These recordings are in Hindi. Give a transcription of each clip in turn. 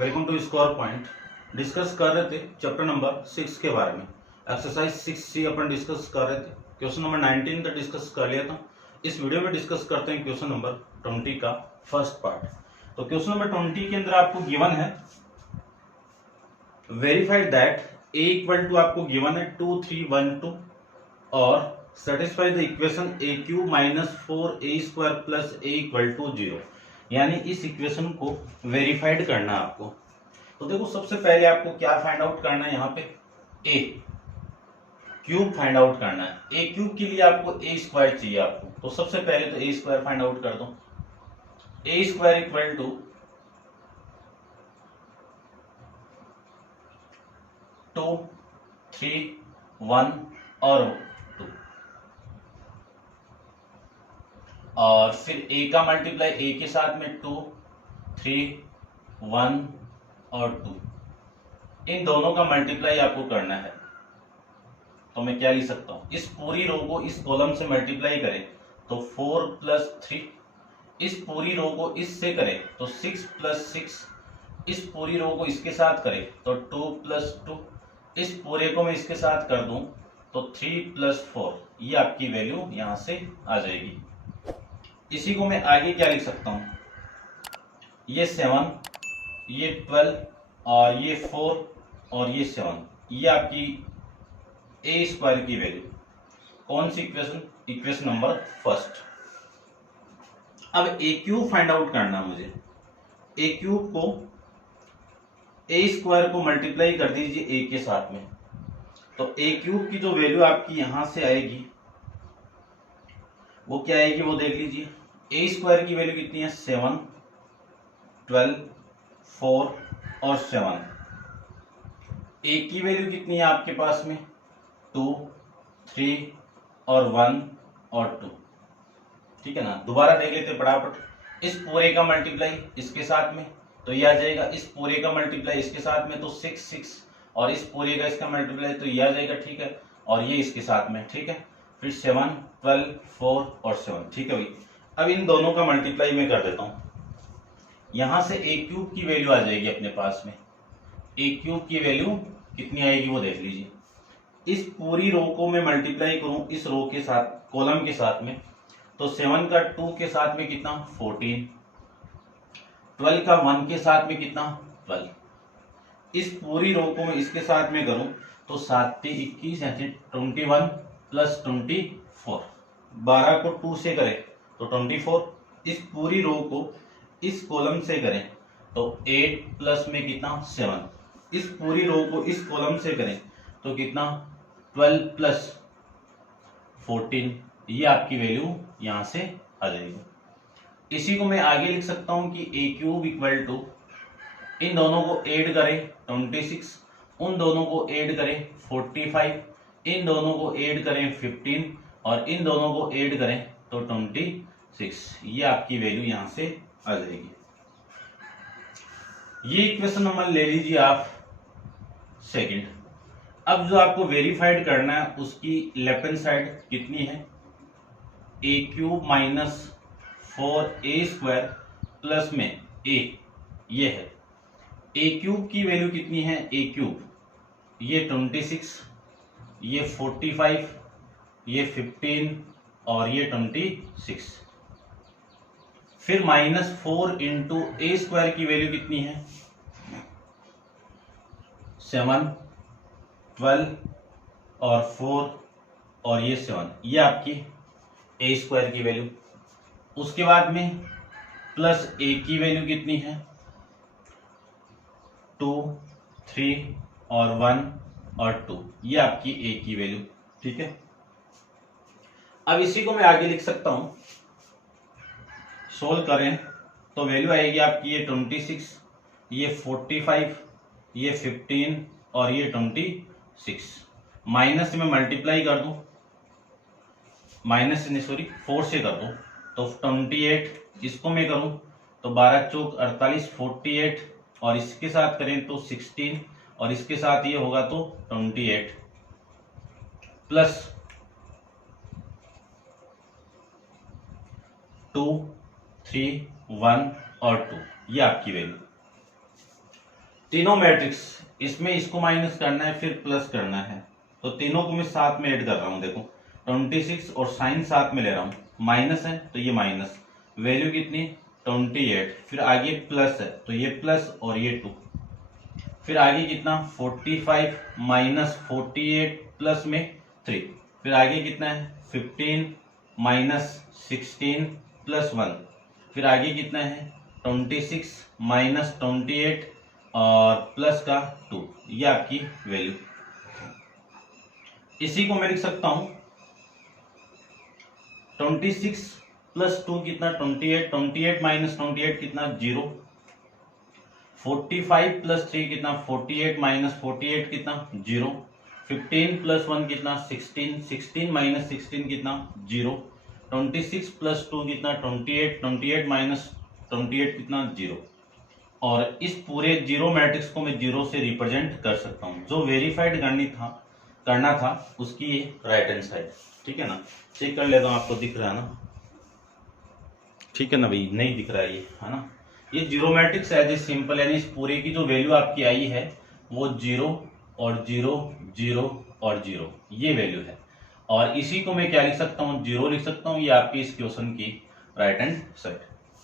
Welcome to score point. Discuss कर रहे थे चैप्टर नंबर 6 के बारे में। एक्सरसाइज 6C अपन डिस्कस कर रहे थे। क्वेश्चन नंबर 19 तक डिस्कस कर लिया था। इस वीडियो में डिस्कस करते हैं क्वेश्चन नंबर 20 का फर्स्ट पार्ट। तो क्वेश्चन नंबर 20 के अंदर आपको गिवन है verified that a equal to आपको गिवन है 2 3 1 2 और satisfy the equation a cube minus 4a square plus a equal to 0। यानी इस इक्वेशन को वेरीफाइड करना है आपको। तो देखो सबसे पहले आपको क्या फाइंड आउट करना है, यहाँ पे a क्यूब फाइंड आउट करना है। a क्यूब के लिए आपको a स्क्वायर चाहिए आपको। तो सबसे पहले तो a स्क्वायर फाइंड आउट कर दो। a स्क्वायर इक्वल टू 2 3 1 और 2 और फिर a का मल्टीप्लाई a के साथ में 2 3 1 और 2, इन दोनों का मल्टीप्लाई आपको करना है। तो मैं क्या लिख सकता हूं, इस पूरी रो को इस कॉलम से मल्टीप्लाई करें तो 4 प्लस 3, इस पूरी रो को इससे करें तो 6 प्लस 6, इस पूरी रो को इसके साथ करें तो 2 प्लस 2, इस पूरे को मैं इसके साथ कर दूं तो 3 प्लस 4। ये आपकी वैल्यू यहां से आ जाएगी। इसी को मैं आगे क्या लिख सकता हूं, ये 7, ये 12 और ये 4 और ये 7, ये आपकी a स्क्वायर की वैल्यू। कौन सी इक्वेशन, इक्वेशन नंबर फर्स्ट। अब a क्यूब फाइंड आउट करना मुझे। a क्यूब को a स्क्वायर को मल्टीप्लाई कर दीजिए a के साथ में, तो a क्यूब की जो वैल्यू आपकी यहां से आएगी वो क्या आएगी वो देख लीजिए। a स्क्वायर की वैल्यू कितनी है, 7 12 4 और 7। a की वैल्यू कितनी है आपके पास में, 2 3 और 1 और 2। ठीक है ना, दोबारा देख लेते फटाफट। इस पूरे का मल्टीप्लाई इसके साथ में तो ये आ जाएगा, इस पूरे का मल्टीप्लाई इसके साथ में तो 6 6 और इस पूरे का इसका मल्टीप्लाई तो ये आ जाएगा। ठीक है, और ये इसके साथ में। ठीक है, फिर 7 12 4 और 7। ठीक है भाई, अब इन दोनों का मल्टीप्लाई मैं कर देता हूं। यहां से a क्यूब की वैल्यू आ जाएगी अपने पास में। a क्यूब की वैल्यू कितनी आएगी वो देख लीजिए। इस पूरी रो को मैं मल्टीप्लाई करूं इस रो के साथ, कॉलम के साथ में, तो 7 का 2 के साथ में कितना 14, 12 का 1 के साथ में कितना 12। इस पूरी रो को मैं इसके साथ में करूं तो 7 21 यानी 21 प्लस 24, 12 को 2 से करें तो 24, इस पूरी रो को इस कॉलम से करें तो 8 प्लस में कितना 7, इस पूरी रो को इस कॉलम से करें तो कितना 12 प्लस 14। ये आपकी वैल्यू यहां से आ जाएगी। इसी को मैं आगे लिख सकता हूं कि a क्यूब इक्वल टू, इन दोनों को ऐड करें 26, उन दोनों को ऐड करें 45, इन दोनों को ऐड करें 15 और इन दोनों को ऐड करें तो 26। ये आपकी वैल्यू यहां से आ जाएगी। ये इक्वेशन नंबर ले लीजिए आप सेकंड। अब जो आपको वेरीफाइड करना है उसकी लेफ्ट हैंड साइड कितनी है, a cube minus 4a square plus में a, ये है a क्यूब की वैल्यू कितनी है, a क्यूब ये 26, ये 45, ये 15 और ये 26। फिर माइनस 4 इंटू a स्क्वायर की वैल्यू कितनी है, 7 12 और 4 और ये 7, ये आपकी a स्क्वायर की वैल्यू। उसके बाद में प्लस a की वैल्यू कितनी है, 2 3 और 1 और 2, ये आपकी a की वैल्यू। ठीक है, अब इसी को मैं आगे लिख सकता हूं, सोल्व करें तो वैल्यू आएगी आपकी ये 26, ये 45, ये 15 और ये 26। माइनस में मल्टीप्लाई कर दूं, माइनस नहीं सॉरी 4 से कर दूं तो 28, इसको मैं करूं तो 12 चौक 48 48 और इसके साथ करें तो 16 और इसके साथ ये होगा तो 28 प्लस 2 3 1 और 2, ये आपकी वैल्यू। तीनों मैट्रिक्स, इसमें इसको माइनस करना है फिर प्लस करना है, तो तीनों को मैं साथ में ऐड कर रहा हूं। देखो 26 और साइन साथ में ले रहा हूं, माइनस है तो ये माइनस, वैल्यू कितनी 28, फिर आगे प्लस है तो ये प्लस और ये 2, फिर आगे कितना 45 माइनस 48 प्लस में 3, फिर आगे कितना है 15 माइनस 16 प्लस 1, फिर आगे कितना है 26 माइनस 28 और प्लस का 2, ये आपकी वैल्यू। इसी को मैं लिख सकता हूं 26 प्लस 2 कितना 28, 28 माइनस 28 कितना 0, 45 प्लस 3 कितना 48 माइनस 48 कितना 0, 15 प्लस 1 कितना 16, 16 माइनस 16 कितना 0, 26 प्लस 2 कितना 28, 28 माइनस 28 कितना 0। और इस पूरे जीरो मैट्रिक्स को मैं जीरो से रिप्रेजेंट कर सकता हूं। जो वेरीफाइड करना था उसकी ये राइट हैंड साइड, ठीक है ना। चेक कर लेता हूं, आपको दिख रहा है ना, ठीक है ना भाई, नहीं दिख रहा है ये, है ना। ये zero matrix as a simple, यानी इस पूरे की जो वैल्यू आपकी आई है वो 0 और 0 0 और 0, ये वैल्यू है। और इसी को मैं क्या लिख सकता हूँ, 0 लिख सकता हूँ, ये आपकी इस क्वेश्चन की राइट हैंड साइड,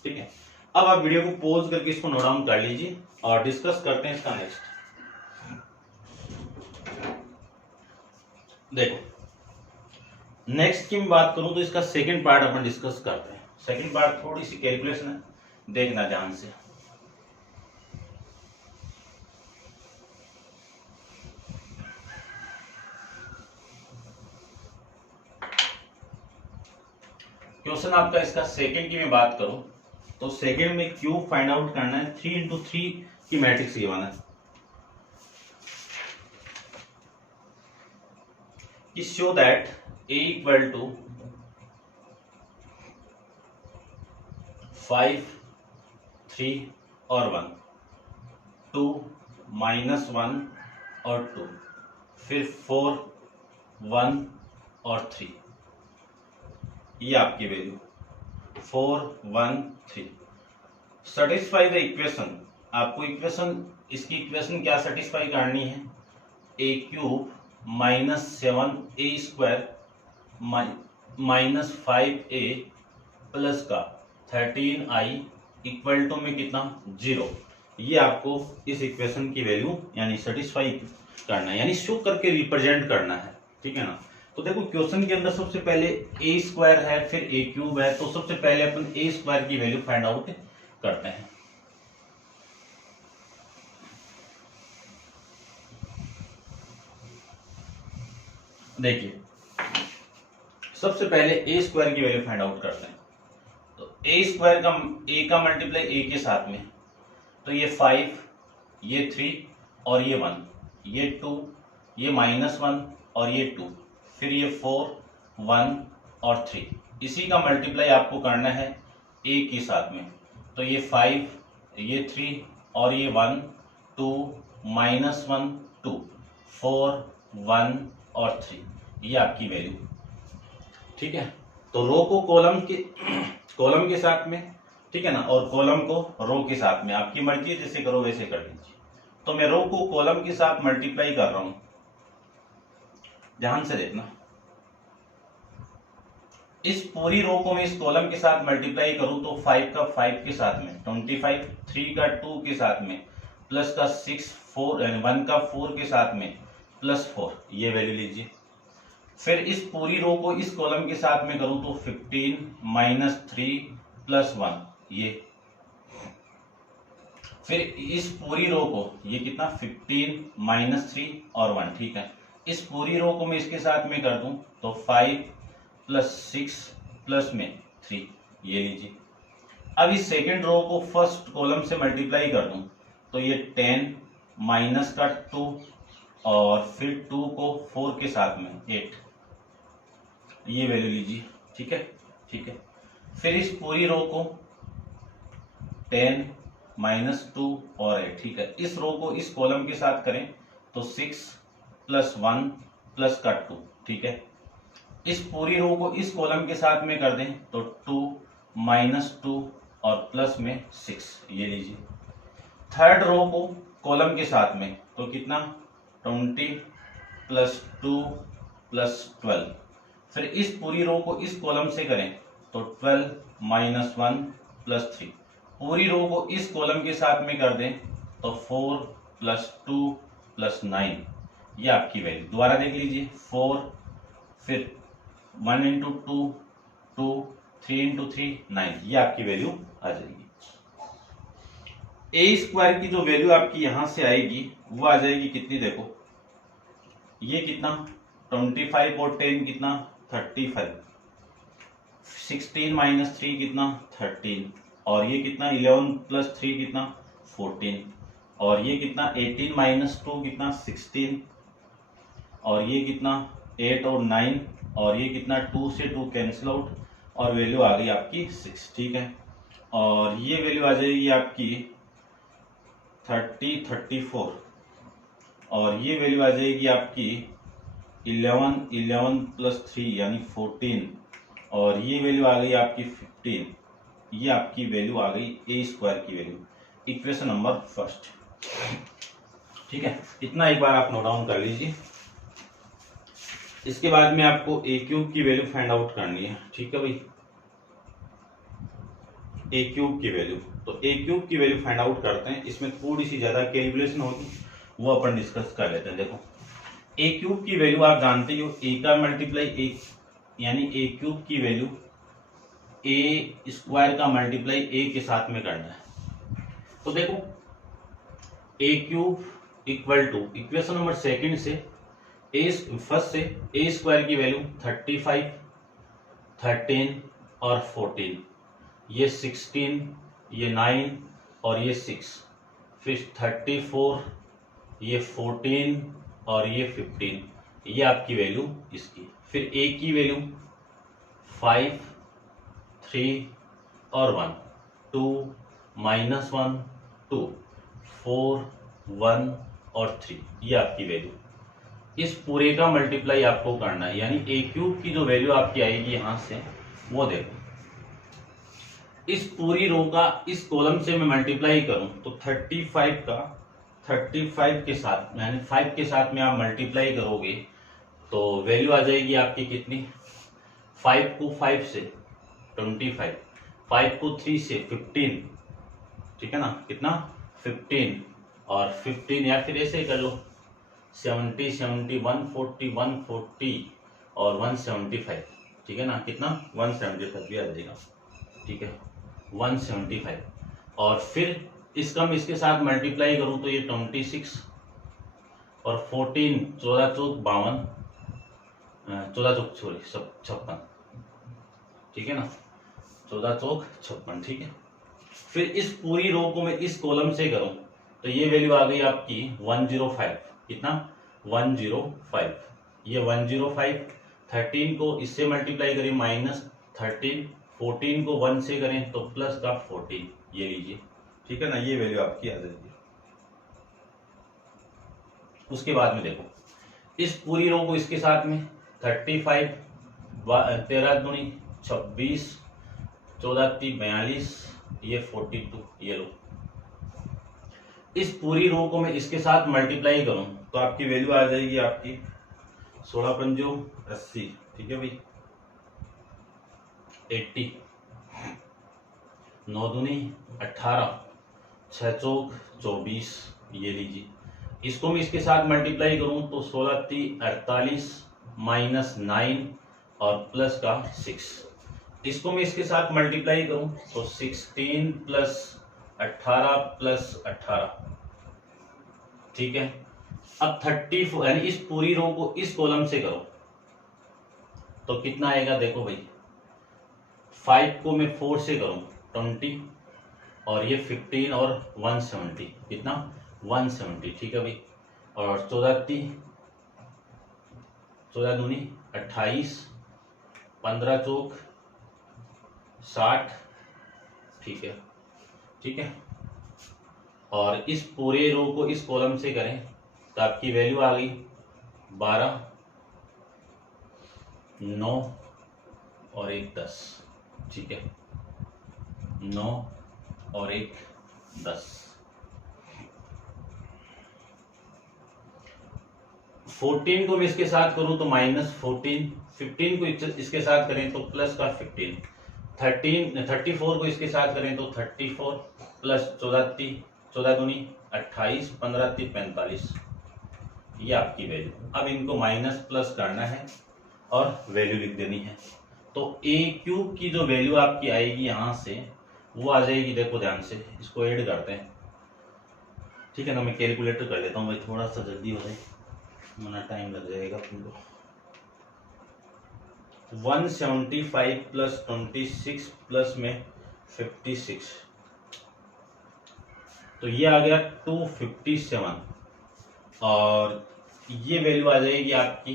ठीक है। अब आप वीडियो को पॉज करके इसको नोट डाउन कर लीजिए और डिस्कस करते हैं इसका नेक्स्ट। देखो नेक्स्ट की मैं बात करूं तो इसका सेकंड पार्ट अपन डिस्कस करते हैं। सेकंड पार्ट थोड़ी सी कैलकुलेशन है, देखना ध्यान से। क्वेश्चन आपका इसका सेकंड की मैं बात करूं तो सेकंड में क्यूब फाइंड आउट करना है, 3 इंटू 3 की मैट्रिक्स ये बना है। Show that A equal to 5 3 और 1, 2 माइनस 1 और 2, फिर 4 1 और 3, ये आपकी वैल्यू 4 1 3। सेटिस्फाई द इक्वेशन, आपको इक्वेशन, इसकी इक्वेशन क्या सेटिस्फाई करनी है, A cube minus 7a square minus 5a plus का 13i इक्वल टू में कितना 0, ये आपको इस इक्वेशन की वैल्यू यानी सेटिस्फाई करना है, यानी शो करके रिप्रेजेंट करना है, ठीक है ना। तो देखो क्वेश्चन के अंदर सबसे पहले ए स्क्वायर है फिर ए क्यूब है, तो सबसे पहले अपन ए स्क्वायर की वैल्यू फाइंड आउट करते हैं। देखिए सबसे पहले ए स्क्वायर की वैल्यू फाइंड आउट करते हैं। तो ए स्क्वायर का ए का मल्टीप्लाई ए के साथ में, तो ये 5 ये 3 और ये 1, ये 2 ये माइनस 1 और ये 2, फिर ये 4 1 और 3, इसी का मल्टीप्लाई आपको करना है ए के साथ में, तो ये 5 ये 3 और ये 1 2 माइनस 1 2 4 1 और 3, ये आपकी वैल्यू, ठीक है। तो रो को कॉलम के साथ में, ठीक है ना, और कॉलम को रो के साथ में, आपकी मर्जी है जैसे करो वैसे कर लीजिए। तो मैं रो को कॉलम के साथ मल्टीप्लाई कर रहा हूं, ध्यान से देखना। इस पूरी रो को मैं इस कॉलम के साथ मल्टीप्लाई करूं तो 5 का 5 के साथ में 25, 3 का 2 के साथ में प्लस का 6 4 1 का 4 के साथ में प्लस 4, ये वैल्यू लीजिए। फिर इस पूरी रो को इस कॉलम के साथ में करूं तो 15 माइनस 3 प्लस 1, ये। फिर इस पूरी रो को, ये कितना 15 माइनस 3 और 1, ठीक है। इस पूरी रो को मैं इसके साथ में कर दूं तो 5 प्लस 6 प्लस में 3, ये लीजिए। अब इस सेकेंड रो को फर्स्ट कॉलम से मल्टीप्लाई कर दूं तो ये 10 माइनस का 2 और फिर 2 को 4 के साथ में 8, ये वैल्यू लीजिए, ठीक है, ठीक है। फिर इस पूरी रो को 10 माइनस 2 और 8, ठीक है। इस रो को इस कॉलम के साथ करें तो 6 प्लस 1 प्लस का 2, ठीक है। इस पूरी रो को इस कॉलम के साथ में कर दें तो 2 माइनस 2 और प्लस में 6, ये लीजिए। थर्ड रो को कॉलम के साथ में, तो कितना 20 प्लस 2 प्लस 12। फिर इस पूरी रो को इस कॉलम से करें तो 12 माइनस 1 प्लस 3। पूरी रो को इस कॉलम के साथ में कर दें तो 4 प्लस 2 प्लस 9, ये आपकी वैल्यू। दोबारा देख लीजिए, 4, फिर 1 इंटू 2 2, 3 इंटू 3 9, ये आपकी वैल्यू आ जाएगी। ए स्क्वायर की जो वैल्यू आपकी यहां से आएगी वो आ जाएगी कितनी, देखो ये कितना 25 और 10 कितना 35, 16 माइनस 3 कितना 13, और ये कितना 11 प्लस 3 कितना 14, और ये कितना 18 माइनस 2 कितना 16, और ये कितना 8 और 9, और ये कितना 2 से 2 कैंसिल आउट, और वैल्यू आ गई आपकी 6। ठीक है, और ये वैल्यू आ जाएगी आपकी 34, और ये वैल्यू आ जाएगी आपकी 11 प्लस 3 यानी 14, और ये वैल्यू आ गई आपकी 15। ये आपकी वैल्यू आ गई ए स्क्वायर की वैल्यू, इक्वेशन नंबर फर्स्ट। ठीक है, इतना एक बार आप नोट डाउन कर लीजिए। इसके बाद में आपको ए क्यूब की वैल्यू फाइंड आउट करनी है। ठीक है भाई, ए क्यूब की वैल्यू, तो ए क्यूब की वैल्यू फाइंड आउट करते हैं। इसमें थोड़ी सी ज्यादा कैलकुलेशन होगी, वो अपन डिस्कस कर लेते हैं। देखो ए क्यूब की वैल्यू आप जानते ही हो, ए का मल्टीप्लाई ए, यानी ए क्यूब की वैल्यू ए स्क्वायर का मल्टीप्लाई ए के साथ में करना है। तो देखो A cube equal to equation number second से ए फर्स्ट से ए स्क्वायर की वैल्यू 35, 13 और 14, ये 16, ये 9 और ये 6, फिर 34, ये 14 और ये 15, ये आपकी वैल्यू इसकी। फिर ए की वैल्यू 5, 3 और 1, 2 माइनस 1 2, 4 1 और 3, ये आपकी वैल्यू। इस पूरे का मल्टीप्लाई आपको करना है, यानी ए क्यूब की जो वैल्यू आपकी आएगी यहां से, वो देखो इस पूरी रो का इस कॉलम से मैं मल्टीप्लाई करूं तो 35 का 35 के साथ, यानी 5 के साथ में आप मल्टीप्लाई करोगे तो वैल्यू आ जाएगी आपकी कितनी, 5 को 5 से 25, 5 को 3 से 15, ठीक है ना, कितना 15, और 15 या फिर ऐसे कर लो 70, 70, 140, 140 और 175, ठीक है ना, कितना 175 भी आ जाएगा। ठीक है, 175, और फिर इसका मैं इसके साथ मल्टीप्लाई करूं तो ये 26 और 14, 14 चौक 52, 14 चौक सॉरी 56, ठीक है ना, 14 चौक 56, ठीक है। फिर इस पूरी रो को मैं इस कॉलम से करूं तो ये वैल्यू आ गई आपकी 105, कितना 105, ये 105, 13 को इससे मल्टीप्लाई करें -13, 14 को 1 से करें तो प्लस का 14, ये लीजिए, ठीक है ना, ये वैल्यू आपकी आ जाएगी। उसके बाद में देखो इस पूरी रो को इसके साथ में 35, 13 दूनी 26, 14 3 42, ये 42, ये लो। इस पूरी रो को मैं इसके साथ मल्टीप्लाई करूं तो आपकी वैल्यू आ जाएगी आपकी 16 पंजो 80, ठीक है भाई, 80, 9 दूनी 18, 6 चौक 24, ये लीजिए। इसको मैं इसके साथ मल्टीप्लाई करूं तो 16 3 48 -9 और प्लस का 6। इसको मैं इसके साथ मल्टीप्लाई करूं तो 16 प्लस 18 प्लस 18, ठीक है। अब 34 यानी इस पूरी रो को इस कॉलम से करो तो कितना आएगा, देखो भाई 5 को मैं 4 से करूं 20, और ये 15 और 170, कितना 170, ठीक है भाई, और 14 दूनी 28, 15 चौक 60, ठीक है, ठीक है। और इस पूरे रो को इस कॉलम से करें तो आपकी वैल्यू आ गई 12, 9 और 1 10, ठीक है, 9 और 1 10। 14 को मैं इसके साथ करूं तो -14, 15 को इसके साथ करें तो प्लस का 15, 34 को इसके साथ करें तो 34 प्लस 14 दूनी 28, 15 3 45, ये आपकी वैल्यू। अब इनको माइनस प्लस करना है और वैल्यू लिख देनी है। तो ए क्यूब की जो वैल्यू आपकी आएगी यहां से वो आ जाएगी, देखो ध्यान से, इसको ऐड करते हैं, ठीक है ना। मैं कैलकुलेटर कर लेता हूँ भाई, थोड़ा सा जल्दी हो जाए, वरना टाइम लग जाएगा अपन को। 175 प्लस 26 प्लस में 56, तो ये आ गया 257, और ये वैल्यू आ जाएगी आपकी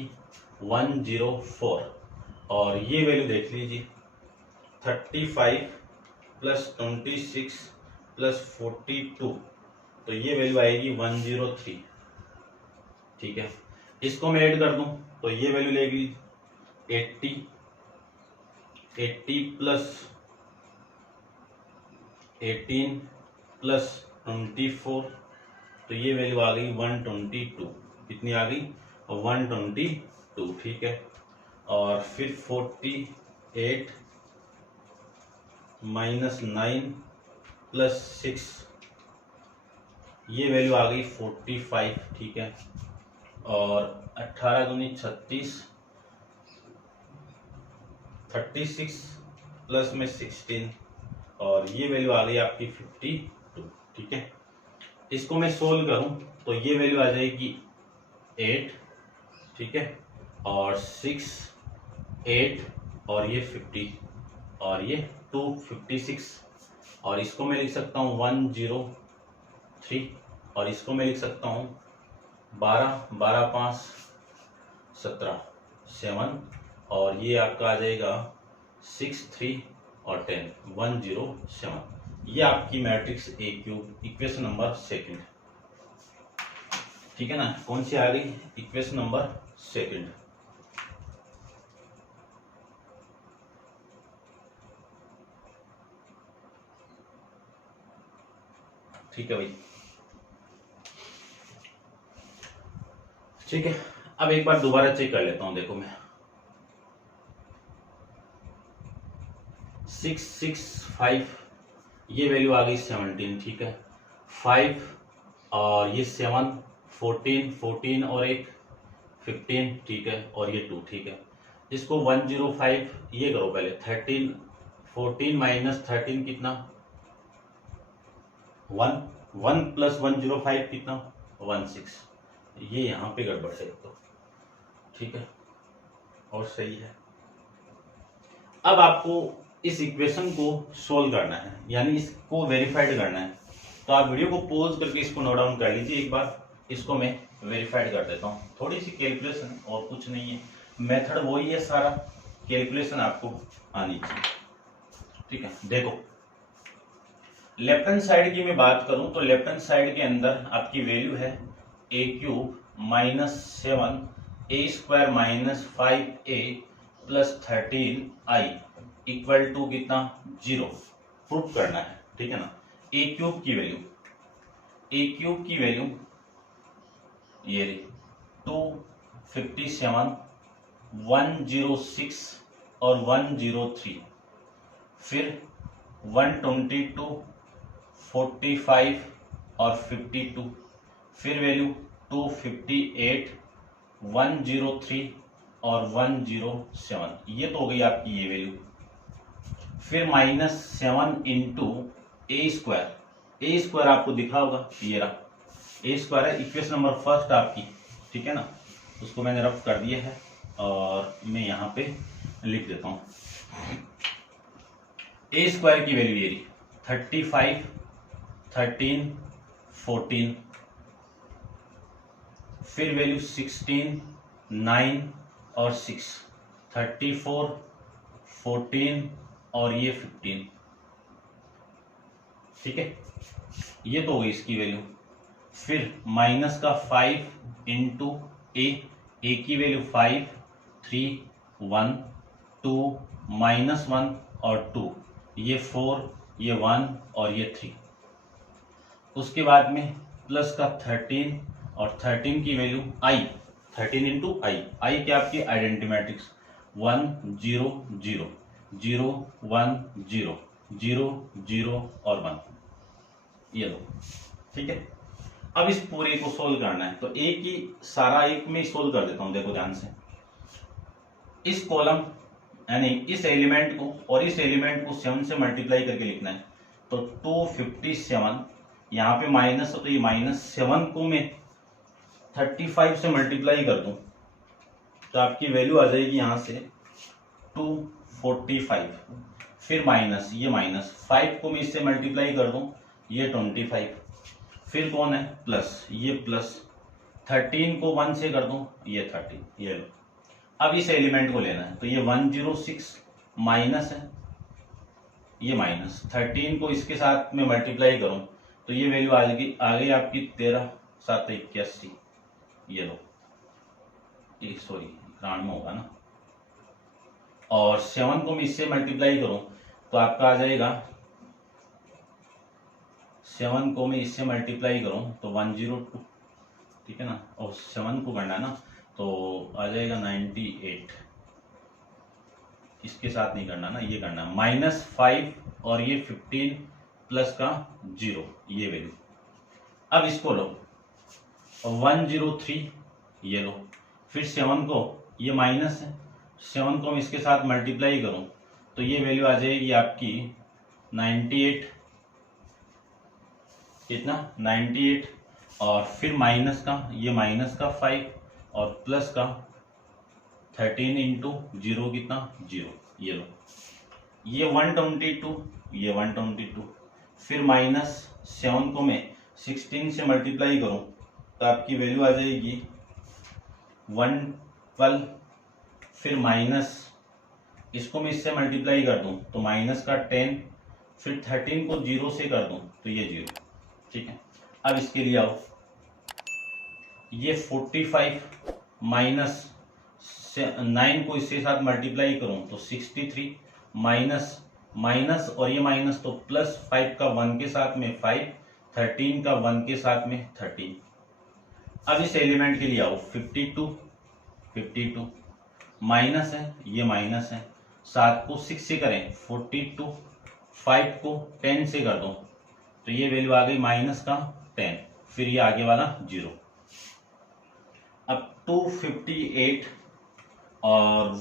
104, और ये वैल्यू देख लीजिए 35 प्लस 26 प्लस 42, तो ये वैल्यू आएगी 103, ठीक है। इसको मैं ऐड कर दूं तो ये वैल्यू लेगी 80 प्लस 18 प्लस 24, तो ये वैल्यू आ गई 122, कितनी आ गई 122, ठीक है। और फिर 48 माइनस 9 प्लस 6, ये वैल्यू आ गई 45, ठीक है। और 18 दूनी 36, 36 प्लस में 16, और ये वैल्यू आ गई आपकी 52, ठीक है। इसको मैं सोल्व करूं तो ये वैल्यू आ जाएगी 8, ठीक है, और 6 8 और ये 50 और ये 256, और इसको मैं लिख सकता हूँ 103, और इसको मैं लिख सकता हूँ 12 12 5 17 7, और ये आपका आ जाएगा 6 3 और 10 107। ये आपकी matrix A cube equation number second, ठीक है ना। कौन सी आ गई, इक्वेशन नंबर सेकंड। ठीक है भाई, ठीक है। अब एक बार दोबारा चेक कर लेता हूं, देखो मैं 6 6 5, ये वैल्यू आ गई 17, ठीक है। 5 और ये 7 14 14 और एक 15, ठीक है, और ये 2, ठीक है। इसको 105 ये करो पहले, 13 14 माइनस 13 कितना 1 1 प्लस 105 कितना 16, ये यहाँ पे गड़बड़ है तो, ठीक है, और सही है। अब आपको इस इक्वेशन को सोल्व करना है, यानी इसको वेरीफाइड करना है, तो आप वीडियो को पॉज करके इसको नोट डाउन कर लीजिए। एक बार इसको मैं वेरीफाइड कर देता हूँ, थोड़ी सी कैलकुलेशन और कुछ नहीं है, मेथड वही है, सारा कैलकुलेशन आपको आनी चाहिए, ठीक है। देखो लेफ्ट हैंड साइड की मैं बात करूं तो लेफ्ट हैंड साइड के अंदर आपकी वैल्यू है A cube minus 7 A square minus 5a plus 13i equal to कितना 0 प्रूफ करना है, ठीक है ना। ए क्यूब की वैल्यू ये रही 257 106 और 103, फिर 122 45 और 52, फिर वैल्यू 258 103 और 107, ये तो हो गई आपकी ये वैल्यू। फिर -7 इंटू ए स्क्वायर आपको दिखा होगा, ये रहा ए स्क्वायर है, इक्वेशन नंबर फर्स्ट आपकी, ठीक है ना। उसको मैंने रफ कर दिया है और मैं यहाँ पे लिख देता हूँ। ए स्क्वायर की वैल्यू ये रही 35 13 14, फिर वैल्यू 16 9 और 6 34 14 और ये 15, ठीक है, ये तो हो गई इसकी वैल्यू। फिर माइनस का 5 इंटू ए की वैल्यू 5 3 1 2 -1 और 2, ये 4 ये 1 और ये 3। उसके बाद में प्लस का 13 और 13 की वैल्यू आई 13 इंटू आई क्या आपकी आइडेंटिटी मैट्रिक्स 1 0 0 0 1 0 0 0 और 1, ये लो। ठीक है, अब इस पूरे को सोल्व करना है तो एक ही सारा एक में सोल्व कर देता हूं। देखो ध्यान से, इस कॉलम यानी इस एलिमेंट को और इस एलिमेंट को 7 से मल्टीप्लाई करके लिखना है। तो 257 यहाँ पे माइनस है तो ये -7 को मैं 35 से मल्टीप्लाई कर दूं तो आपकी वैल्यू आ जाएगी यहां से 245। फिर माइनस, ये -5 को मैं इससे मल्टीप्लाई कर दूं, ये 25। फिर कौन है प्लस, ये प्लस 13 को 1 से कर दूं, ये 13, ये लो। अब इस एलिमेंट को लेना है तो ये 106 माइनस है, ये माइनस 13 को इसके साथ में मल्टीप्लाई करूं तो ये वैल्यू आ गई आपकी 13 7 81, ये लो, ये सॉरी 91 होगा ना। और 7 को मैं इससे मल्टीप्लाई करूं तो आपका आ जाएगा, 7 को मैं इससे मल्टीप्लाई करूं तो 102, ठीक है ना, और 7 को करना है ना तो आ जाएगा 98, इसके साथ नहीं करना ना, ये करना -5 और ये 15 प्लस का 0, ये वैल्यू। अब इसको लो 103, ये लो। फिर 7 को, ये माइनस है, 7 को मैं इसके साथ मल्टीप्लाई करूं तो ये वैल्यू आ जाएगी आपकी 98, कितना 98, और फिर माइनस का, ये माइनस का 5 और प्लस का 13 इंटू 0 कितना 0, ये लो। ये 122, ये 122। फिर -7 को मैं 16 से मल्टीप्लाई करूं तो आपकी वैल्यू आ जाएगी 112। फिर माइनस, इसको मैं इससे मल्टीप्लाई कर दूं तो माइनस का 10, फिर 13 को 0 से कर दूं तो ये 0, ठीक है। अब इसके लिए आओ, ये 45 माइनस 9 को इसके साथ मल्टीप्लाई करूं तो 63, माइनस और ये माइनस तो प्लस 5 का 1 के साथ में 5, 13 का 1 के साथ में 13। अब इस एलिमेंट के लिए आओ 52 माइनस है, ये माइनस है, 7 को 6 से करें 42, 5 को 10 से कर दो तो ये वैल्यू आ गई माइनस का 10, फिर ये आगे वाला 0। अब 258 और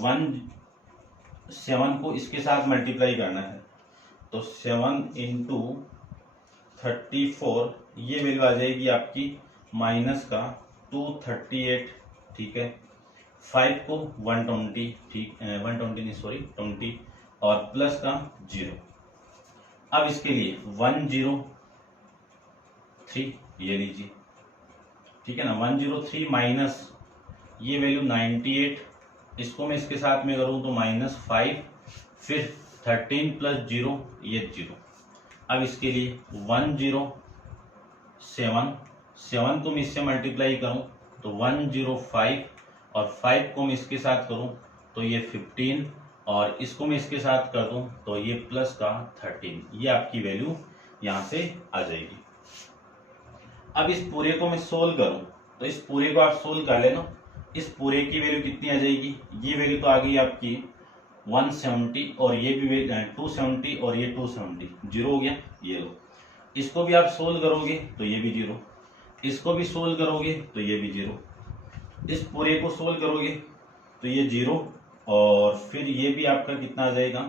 7 को इसके साथ मल्टीप्लाई करना है तो 7 इंटू 34, ये वैल्यू आ जाएगी आपकी माइनस का 238, ठीक है। 5 को 120, ठीक 120 नहीं सॉरी 20, और प्लस का 0। अब इसके लिए 103, ये लीजिए, ठीक है ना, 103 माइनस ये वैल्यू 98, इसको मैं इसके साथ में करूं तो -5, फिर 13 प्लस 0, ये 0। अब इसके लिए 107 को मैं इससे मल्टीप्लाई करूं तो 105, और 5 को मैं इसके साथ करूं तो ये 15, और इसको मैं इसके साथ कर दूं तो ये प्लस का 13, ये आपकी वैल्यू यहां से आ जाएगी। अब इस पूरे को मैं सोल्व करूं तो इस पूरे को आप सोल्व कर लेना। इस पूरे की वैल्यू कितनी आ जाएगी, ये वैल्यू तो आ गई आपकी 170, और ये भी 270, और ये 270, 0 हो गया, ये लो। इसको भी आप सोल्व करोगे तो ये भी 0, इसको भी सोल्व करोगे तो ये भी 0, इस पूरे को सोल्व करोगे तो ये 0, और फिर ये भी आपका कितना आ जाएगा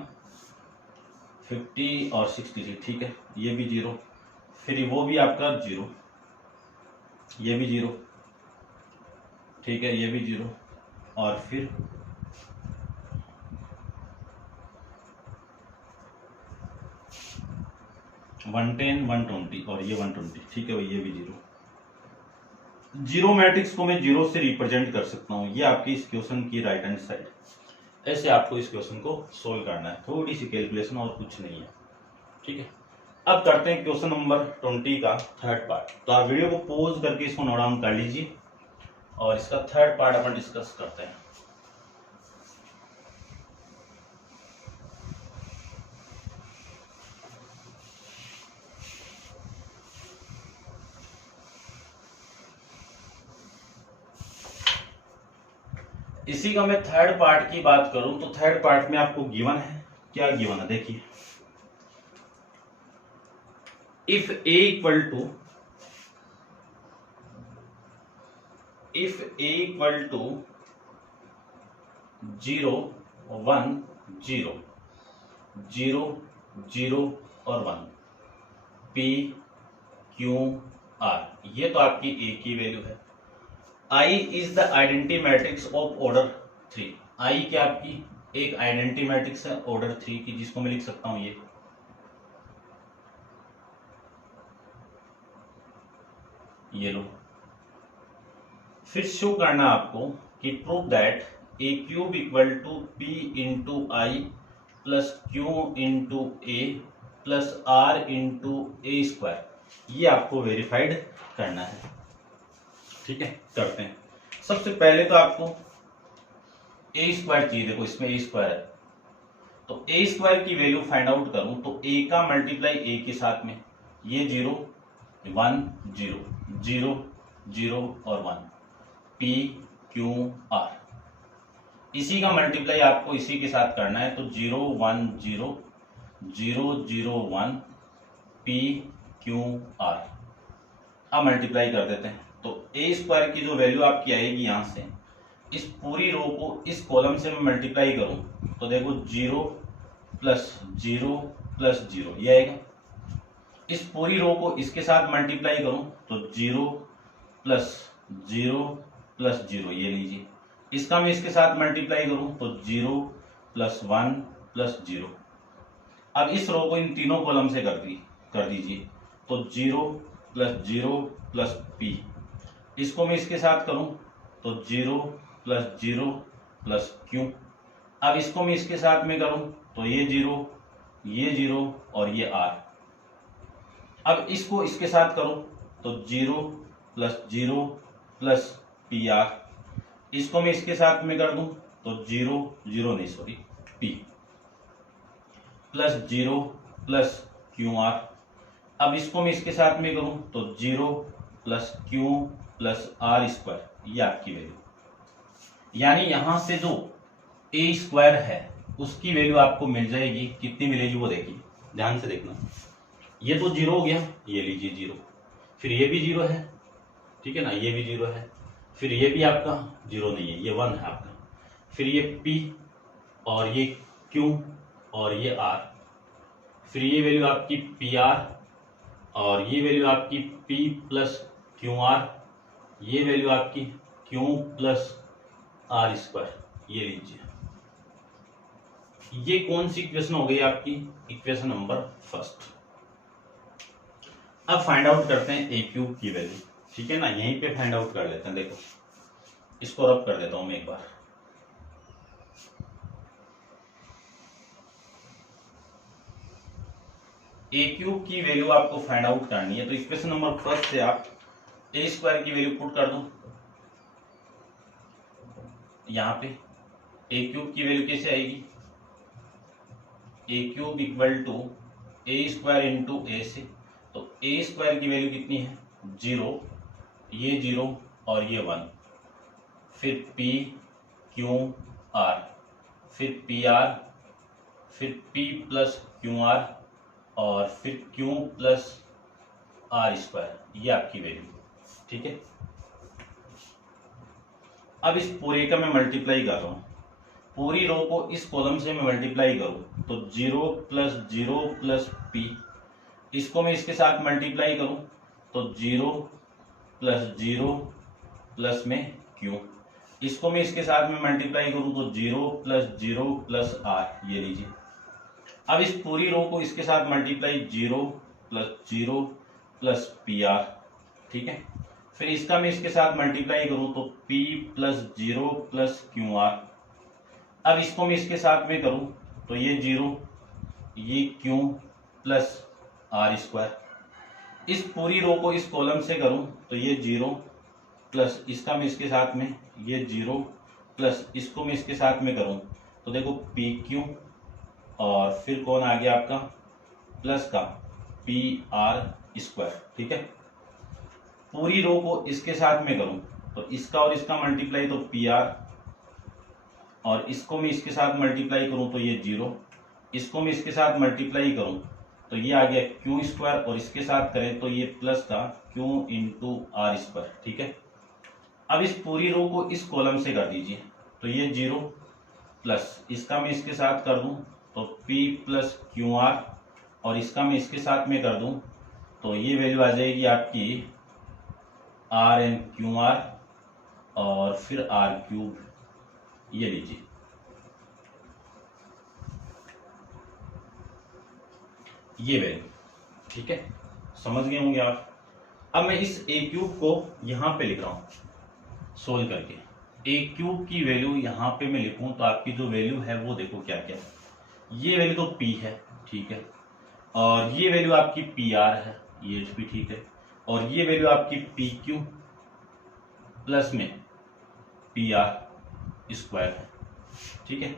50 और 60, ठीक है, ये भी 0, फिर वो भी आपका 0, ये भी 0, ठीक है, ये भी 0, और फिर 110 120, और ये 120, ठीक है भाई, ये भी 0। जीरो मैट्रिक्स को मैं 0 से रिप्रेजेंट कर सकता हूँ। ये आपकी इस क्वेश्चन की राइट हैंड साइड। ऐसे आपको इस क्वेश्चन को सोल्व करना है, थोड़ी सी कैलकुलेशन और कुछ नहीं है, ठीक है। अब करते हैं क्वेश्चन नंबर 20 का थर्ड पार्ट। तो आप वीडियो को पॉज करके इसको नोट डाउन कर लीजिए और इसका थर्ड पार्ट अपन डिस्कस करते हैं। इसी का मैं थर्ड पार्ट की बात करूं तो थर्ड पार्ट में आपको गिवन है, क्या गिवन है देखिए, इफ ए इक्वल टू 0 1 0 0 0 और 1 P Q R, ये तो आपकी ए की वैल्यू है। I is the identity matrix of order 3, I क्या आपकी एक आइडेंटिटी मैट्रिक्स है ऑर्डर 3 की, जिसको मैं लिख सकता हूं ये लो। फिर शो करना आपको कि prove that A cube equal to P into I plus Q into A plus R into A square, ये आपको वेरीफाइड करना है। ठीक है, करते हैं। सबसे पहले तो आपको ए स्क्वायर चाहिए, देखो इसमें ए स्क्वायर है, तो ए स्क्वायर की वैल्यू फाइंड आउट करूं तो ए का मल्टीप्लाई ए के साथ में, ये 0 1 0 0 0 और 1 P Q R, इसी का मल्टीप्लाई आपको इसी के साथ करना है, तो 0 1 0 0 0 1 P Q R। अब मल्टीप्लाई कर देते हैं, तो ए स्क्वायर की जो वैल्यू आपकी आएगी यहां से, इस पूरी रो को इस कॉलम से मैं मल्टीप्लाई करूं तो देखो 0 प्लस 0 प्लस 0 ये आएगा। इस पूरी रो को इसके साथ मल्टीप्लाई करूं तो 0 प्लस 0 प्लस 0 ये लीजिए। इसका मैं इसके साथ मल्टीप्लाई करूं तो 0 प्लस 1 प्लस 0। अब इस रो को इन तीनों कॉलम से कर दीजिए, तो 0 प्लस 0 प्लस P, इसको मैं इसके साथ करूं तो 0 प्लस 0 प्लस Q। अब इसको मैं इसके साथ में करूं तो ये 0 और ये R। अब इसको इसके साथ करूं तो 0 प्लस 0 प्लस PR, इसको मैं इसके साथ में कर दूं तो 0 P प्लस 0 प्लस QR। अब इसको मैं इसके साथ में करूं तो 0 plus Q plus R square, ये आपकी वैल्यू, यानी यहां से जो ए स्क्वायर है उसकी वैल्यू आपको मिल जाएगी। कितनी मिलेगी वो देखिए, ध्यान से देखना। ये तो 0 हो गया, ये लीजिए 0, फिर ये भी 0 है, ठीक है ना, ये भी 0 है, फिर ये भी आपका 0 नहीं है, ये 1 है आपका, फिर ये P और ये Q और ये R, फिर ये वैल्यू आपकी PR और ये वैल्यू आपकी P प्लस QR, ये वैल्यू आपकी Q प्लस R स्क्वायर, ये लीजिए। ये कौन सी इक्वेशन हो गई आपकी, इक्वेशन नंबर फर्स्ट। अब फाइंड आउट करते हैं ए क्यूब की वैल्यू, ठीक है ना, यहीं पे फाइंड आउट कर लेते हैं। देखो इसको रब कर देता हूं मैं एक बार, ए क्यूब की वैल्यू आपको फाइंड आउट करनी है, तो इक्वेशन नंबर फर्स्ट से आप ए स्क्वायर की वैल्यू पुट कर दो यहां पे। ए क्यूब की वैल्यू कैसे आएगी, A cube equal to A square into A से, तो ए स्क्वायर की वैल्यू कितनी है 0, ये 0 और ये 1, फिर P Q R, फिर PR, फिर P प्लस QR और फिर Q प्लस R स्क्वायर, ये आपकी वैल्यू, ठीक है। अब इस पूरे का मैं मल्टीप्लाई कर रहा हूं, पूरी रो को इस कॉलम से मैं मल्टीप्लाई करूं तो 0 प्लस 0 प्लस P, इसको मैं इसके साथ मल्टीप्लाई करूं तो 0 प्लस 0 प्लस में Q, इसको मैं इसके साथ में मल्टीप्लाई करूं तो 0 प्लस 0 प्लस R, ये लीजिए। अब इस पूरी रो को इसके साथ मल्टीप्लाई 0 प्लस PR, ठीक है। फिर इसका मैं इसके साथ मल्टीप्लाई करूं तो P प्लस 0 प्लस QR। अब इसको मैं इसके साथ में करूं तो ये 0, ये Q प्लस R स्क्वायर। इस पूरी रो को इस कॉलम से करूं तो ये 0 प्लस इसका मैं इसके साथ में ये 0 प्लस इसको मैं इसके साथ में करूं तो देखो PQ और फिर कौन आ गया आपका प्लस का PR स्क्वायर, ठीक है। पूरी रो को इसके साथ में करूं तो इसका और इसका मल्टीप्लाई तो PR और इसको मैं इसके साथ मल्टीप्लाई करूं तो ये 0, इसको मैं इसके साथ मल्टीप्लाई करूं तो ये आ गया क्यू स्क्वायर, और इसके साथ करें तो ये प्लस का क्यू इंटू आर स्क्वायर। ठीक है, अब इस पूरी रो को इस कॉलम से कर दीजिए, तो ये 0 प्लस इसका मैं इसके साथ कर दूं तो P प्लस क्यू आर, और इसका मैं इसके साथ में कर दूं तो ये वैल्यू आ जाएगी आपकी आर एन क्यू आर और फिर आर क्यूब। ये लीजिए, ये वैल्यू। ठीक है, समझ गए होंगे आप। अब मैं इस ए क्यूब को यहां पे लिख रहा हूं सोल्व करके। ए क्यूब की वैल्यू यहां पे मैं लिखूं तो आपकी जो वैल्यू है वो देखो क्या क्या है। ये वैल्यू तो पी है, ठीक है, और ये वैल्यू आपकी पी आर है, ये भी ठीक है, और ये वैल्यू आपकी पी क्यू प्लस में पी आर स्क्वायर है। ठीक है,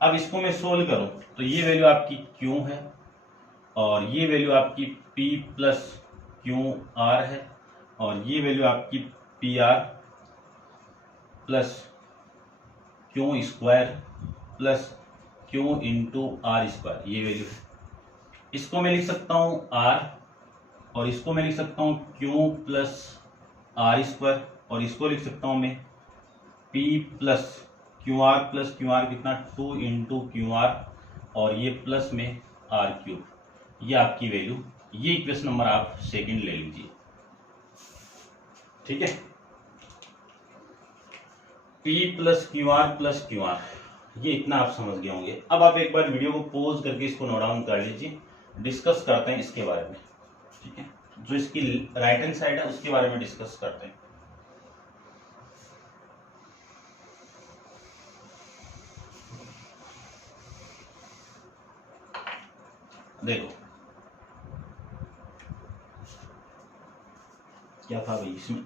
अब इसको मैं सोल्व करूं तो ये वैल्यू आपकी क्यू है और ये वैल्यू आपकी P प्लस क्यू आर है, और ये वैल्यू आपकी P R plus Q square plus Q into R square, ये वैल्यू है। इसको मैं लिख सकता हूं R, और इसको मैं लिख सकता हूं क्यू प्लस आर स्क्वायर, और इसको लिख सकता हूं मैं P प्लस क्यू आर कितना 2 इंटू क्यू आर, और ये प्लस में आर क्यूब। ये आपकी वैल्यू, ये इक्वेशन नंबर आप सेकंड ले लीजिए। ठीक है, P प्लस क्यू आर, ये इतना आप समझ गए होंगे। अब आप एक बार वीडियो को पॉज करके इसको नोट डाउन कर लीजिए, डिस्कस करते हैं इसके बारे में। ठीक है, जो इसकी राइट हैंड साइड है उसके बारे में डिस्कस करते हैं। देखो क्या था भाई इसमें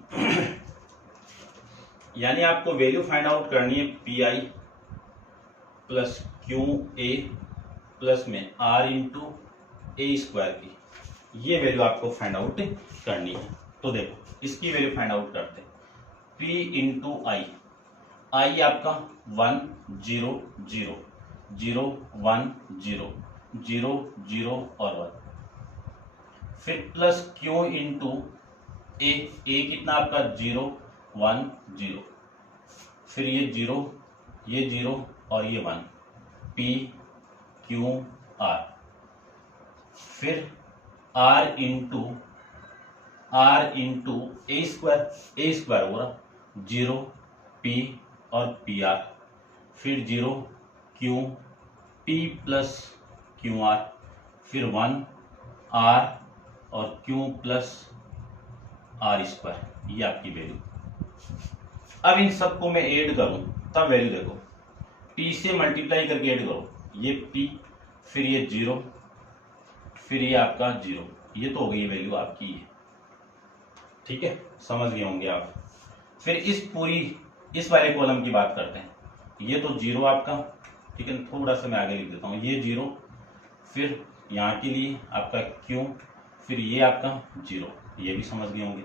यानी आपको वैल्यू फाइंड आउट करनी है P I plus Q A plus में आर इंटू ए स्क्वायर की, ये वैल्यू आपको फाइंड आउट करनी है। तो देखो इसकी वैल्यू फाइंड आउट करते हैं। पी इंटू आई, आई आपका 1 0 0 0 1 0 0 0 और 1, फिर प्लस क्यू इंटू ए कितना आपका 0 1 0, फिर ये 0 और ये 1, P क्यू आर, फिर R इंटू ए स्क्वायर हो रहा 0 P और पी आर, फिर 0 Q P plus Q R, फिर 1 R और क्यू प्लस आर स्क्वायर, ये आपकी वैल्यू। अब इन सबको मैं ऐड करूं तब वैल्यू देखो, P से मल्टीप्लाई करके ऐड करो, ये P फिर ये 0 फिर ये आपका 0, ये तो हो गई वैल्यू आपकी ये। ठीक है, समझ गए होंगे आप। फिर इस वाले कॉलम की बात करते हैं। ये तो 0 आपका, ठीक है, थोड़ा सा मैं आगे लिख देता हूँ, ये 0, फिर यहाँ के लिए आपका Q, फिर ये आपका 0, ये भी समझ गए होंगे।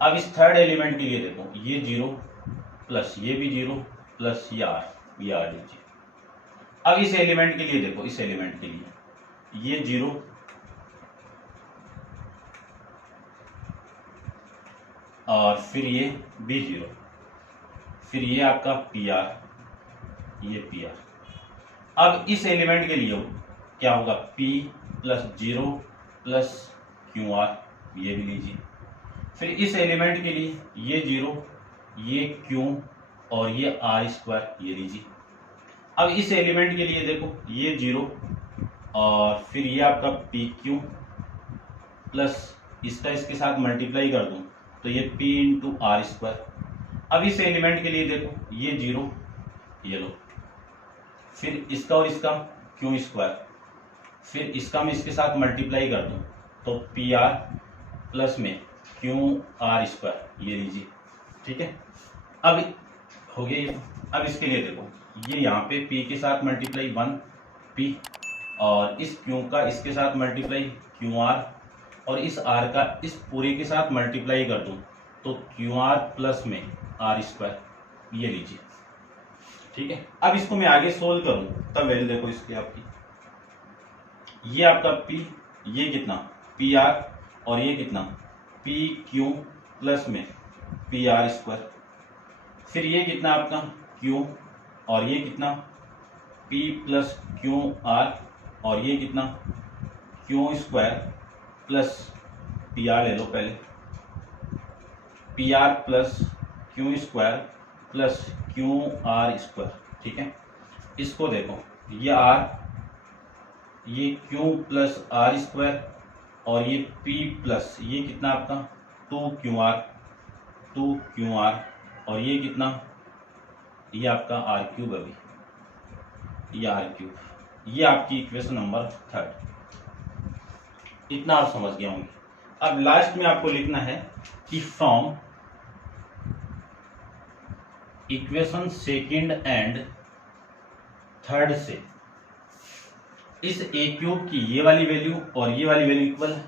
अब इस थर्ड एलिमेंट के लिए देखो, ये 0 प्लस ये भी 0 प्लस ये आर लीजिए। अब इस एलिमेंट के लिए देखो, इस एलिमेंट के लिए ये 0 और फिर ये भी 0, फिर ये आपका पी आर, ये पी आर। अब इस एलिमेंट के लिए क्या होगा, P plus 0 plus Q R, ये भी लीजिए। फिर इस एलिमेंट के लिए ये 0, ये Q और ये आर स्क्वायर, ये लीजिए। अब इस एलिमेंट के लिए देखो, ये 0 और फिर ये आपका पी क्यू प्लस इसका इसके साथ मल्टीप्लाई कर दूं तो ये P इंटू आर स्क्वायर। अब इस एलिमेंट के लिए देखो, ये 0, ये लो, फिर इसका और इसका क्यू स्क्वायर, फिर इसका मैं इसके साथ मल्टीप्लाई कर दूं तो पी आर प्लस में क्यू आर स्क्वायर, ये लीजिए। ठीक है, अब हो गया ये। अब इसके लिए देखो, ये यहाँ पे P के साथ मल्टीप्लाई 1 P और इस Q का इसके साथ मल्टीप्लाई क्यू आर और इस R का इस पूरे के साथ मल्टीप्लाई कर दूं तो क्यू आर प्लस में आर स्क्वायर, ये लीजिए। ठीक है। अब इसको मैं आगे सोल्व करूं तब वैल्यू देखो इसकी आपकी, ये आपका P, ये कितना PR और ये कितना PQ प्लस में PR स्क्वायर, फिर ये कितना आपका Q और ये कितना P प्लस QR और ये कितना Q स्क्वायर प्लस PR ले लो पहले, PR plus Q square plus QR square, ठीक है। इसको देखो, ये R, ये Q प्लस R स्क्वायर और ये P प्लस ये कितना आपका 2QR और ये कितना, ये आपका R क्यूब अभी, ये R क्यूब, ये आपकी इक्वेशन नंबर 3। इतना आप समझ गए होंगे। अब लास्ट में आपको लिखना है कि from equation second and third से इस ए क्यूब की ये वाली वैल्यू और ये वाली वैल्यू इक्वल है।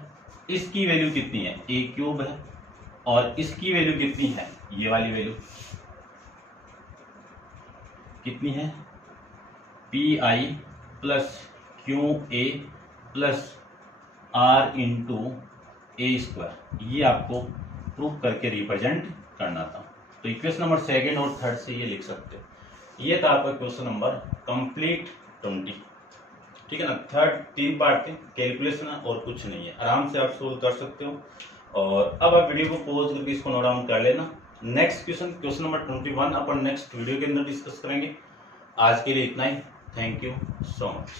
इसकी वैल्यू कितनी है, ए क्यूब है, और इसकी वैल्यू कितनी है, ये वाली वैल्यू कितनी है, PI plus QA plus R into A square. ये आपको प्रूव करके रिप्रेजेंट करना था। तो इक्वेशन नंबर सेकंड और थर्ड से ये लिख सकते हो। ये था आपका क्वेश्चन नंबर कंप्लीट 20, ठीक है ना। थर्ड 3 पार्ट थे, कैलकुलेशन और कुछ नहीं है, आराम से आप सोल्व कर सकते हो। और अब आप वीडियो को पॉज करके इसको नोट डाउन कर लेना। नेक्स्ट क्वेश्चन नंबर 21 अपन नेक्स्ट वीडियो के अंदर डिस्कस करेंगे। आज के लिए इतना ही। Thank you so much.